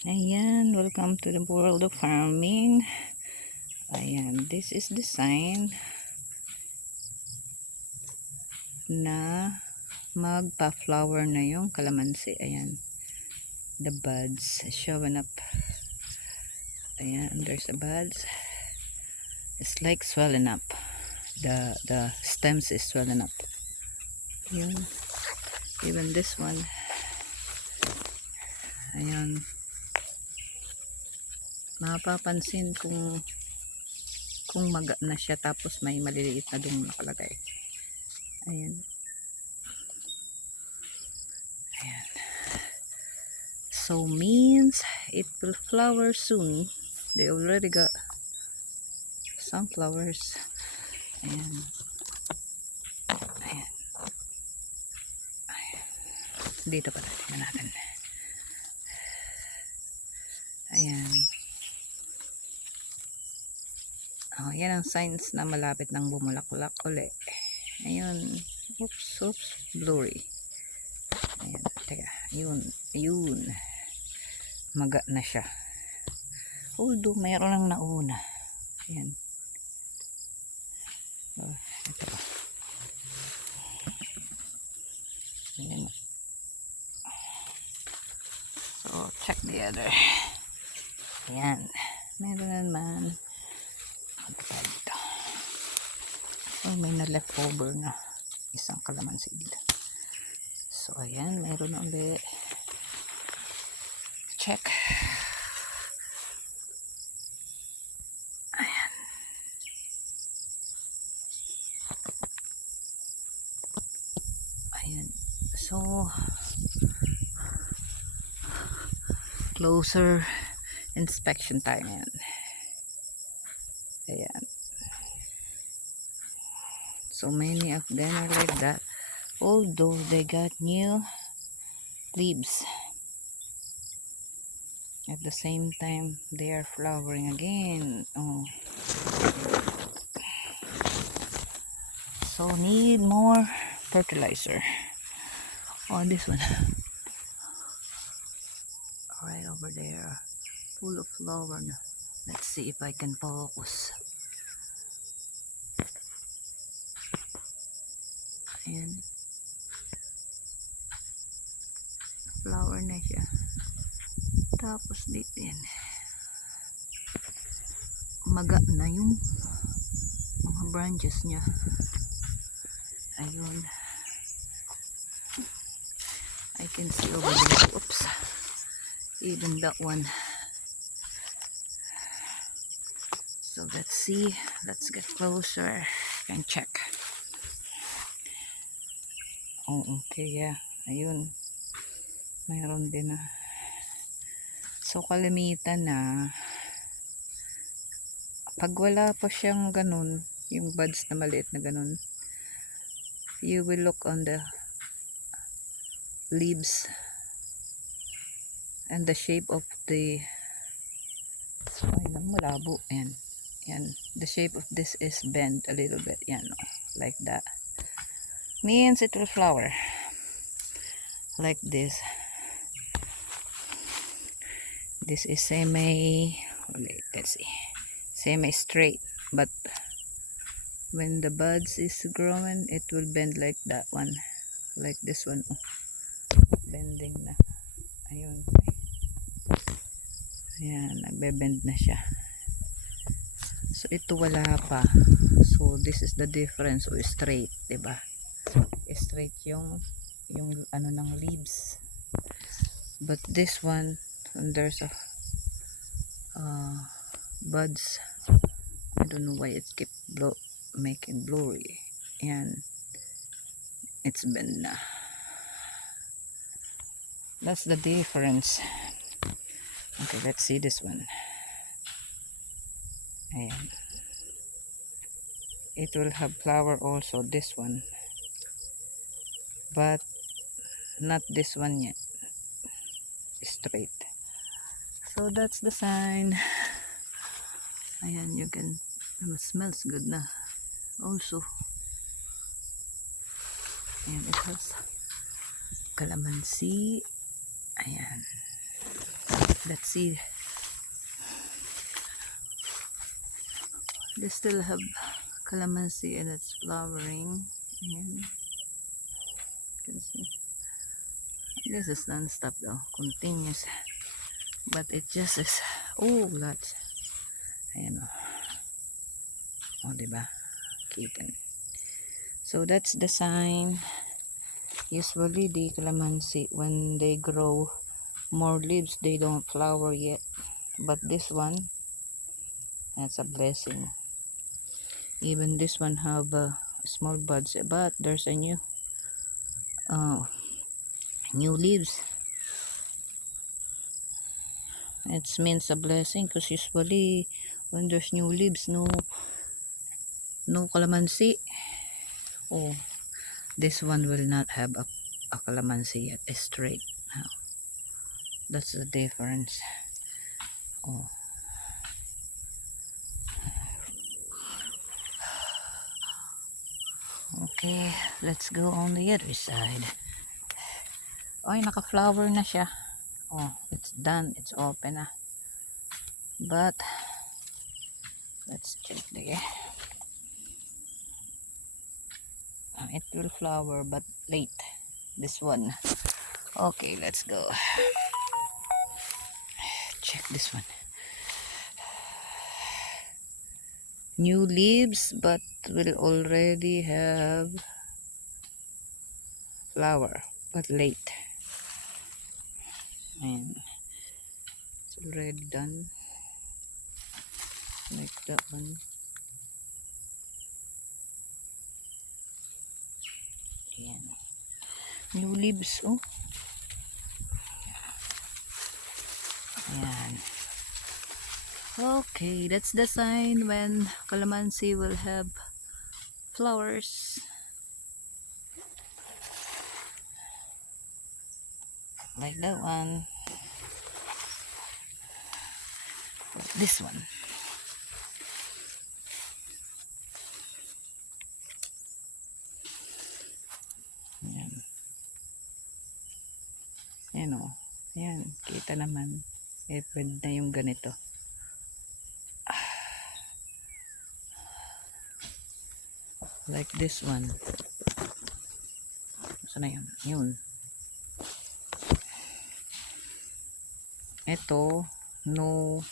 Ayan, welcome to the world of farming. Ayan, this is the sign na magpa-flower na yung kalamansi. Ayan, the buds showing up. Ayan, there's the buds. It's like swelling up. The stems is swelling up. Yun. Even this one. Ayan. Mapapansin kung maga na siya tapos may maliliit na dong nakalagay. Ayan. Ayan. So means it will flower soon. They already got some flowers. Ayan. Ayan. Ayan. Dito pala. Tingnan natin. Ayan. Oh, yan ang signs na malapit ng bumulaklak uli. Ayun. Oops. Blurry. Ayan. Teka. Ayun. Maga na siya. Although, mayroon lang nauna. Ayan. Oh, ito. Ayan. So, check the other. Ayan. Meron naman. Dito. Oh, may na leftover na isang kalamansi dito. So, ayan. Meron na ulit. Check. Ayan. Ayan. So, closer inspection time yan. Ayan. So many of them are like that. Although they got new leaves. At the same time, they are flowering again. Oh. So need more fertilizer. Oh, this one. Right over there. Full of flower na. Let's see if I can focus. Ayan. Flower na siya. Tapos dito yan. Maga na yung mga branches niya. Ayun. I can see over there. Oops. Even that one. So let's see. Let's get closer and check. Oh, okay, yeah. Ayun. Mayroon din na. So kalimitan na pag wala pa siyang ganun, yung buds na maliit na ganun, you will look on the leaves and the shape of the malabo. Yan. The shape of this is bent a little bit. Yan, like that. Means it will flower like this. This is let's see, semi-straight, but when the buds is growing, it will bend like that one, like this one. Oh, bending na. Ayun. Ayan, nagbe-bend na siya. So ito wala pa. So this is the difference. O straight, 'di ba? Straight yung ano ng leaves. But this one, there's a buds. I don't know why it keep making blurry. And it's bend na. That's the difference. Okay, let's see this one. Ayan. It will have flower also, this one. But not this one yet. Straight. So that's the sign. Ayan, you can, it smells good na. Also, ayan, it has calamansi. Ayan. Let's see. They still have calamansi and it's flowering. Ayan. You can see. This is non-stop though, continuous. But it just is, oh, lots. Ayan o. O, diba? Kita. So that's the sign. Usually the calamansi, when they grow more leaves, they don't flower yet. But this one, that's a blessing. Even this one have small buds, but there's a new leaves. It means a blessing because usually when there's new leaves, no calamansi. Oh, this one will not have a calamansi yet, a straight. That's the difference. Oh, okay, let's go on the other side. Ay, naka-flower na siya. Oh, it's done, it's open na. But let's check there. It will flower but late, this one. Okay, let's go check this one. New leaves but will already have flower but late. And it's already done like that one. Ayan. New leaves, oh. Ayan. Okay, that's the sign when calamansi will have flowers. Like that one. This one. Ayan. Ayan o. Ayan. Kita naman. Pwede na yung ganito. Like this one. Saan na yun? Yun. Ito, no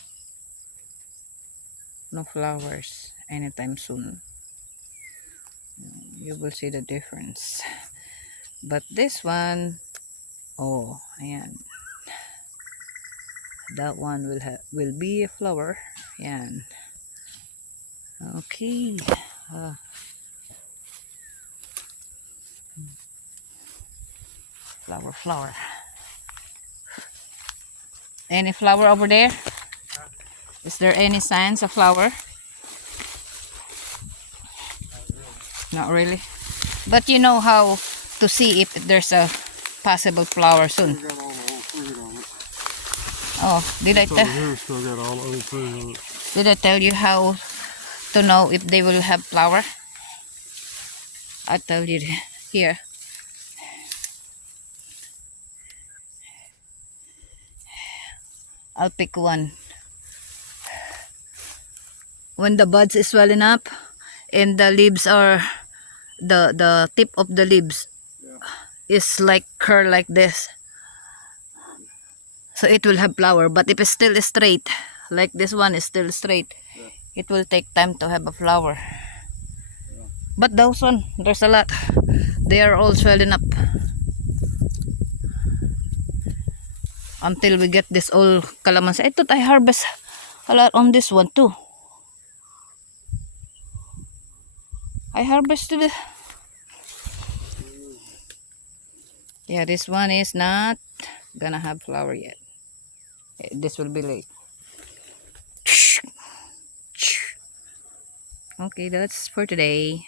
flowers anytime soon. You will see the difference. But this one, oh, ayan. That one will be a flower. Ayan. Okay. Flower. Any flower over there? Is there any signs of flower? Not really. But you know how to see if there's a possible flower soon. Oh, did I tell you how to know if they will have flower? I'll tell you here. I'll pick one. When the buds is swelling up and the leaves are the tip of the leaves is like curl like this, so it will have flower. But if it's still straight, like this one is still straight, it will take time to have a flower. But those one, there's a lot. They are all swelling up until we get this all calamansi. I thought I harvest a lot on this one too. I harvested it. Yeah, this one is not gonna have flower yet. This will be late. Okay, that's for today.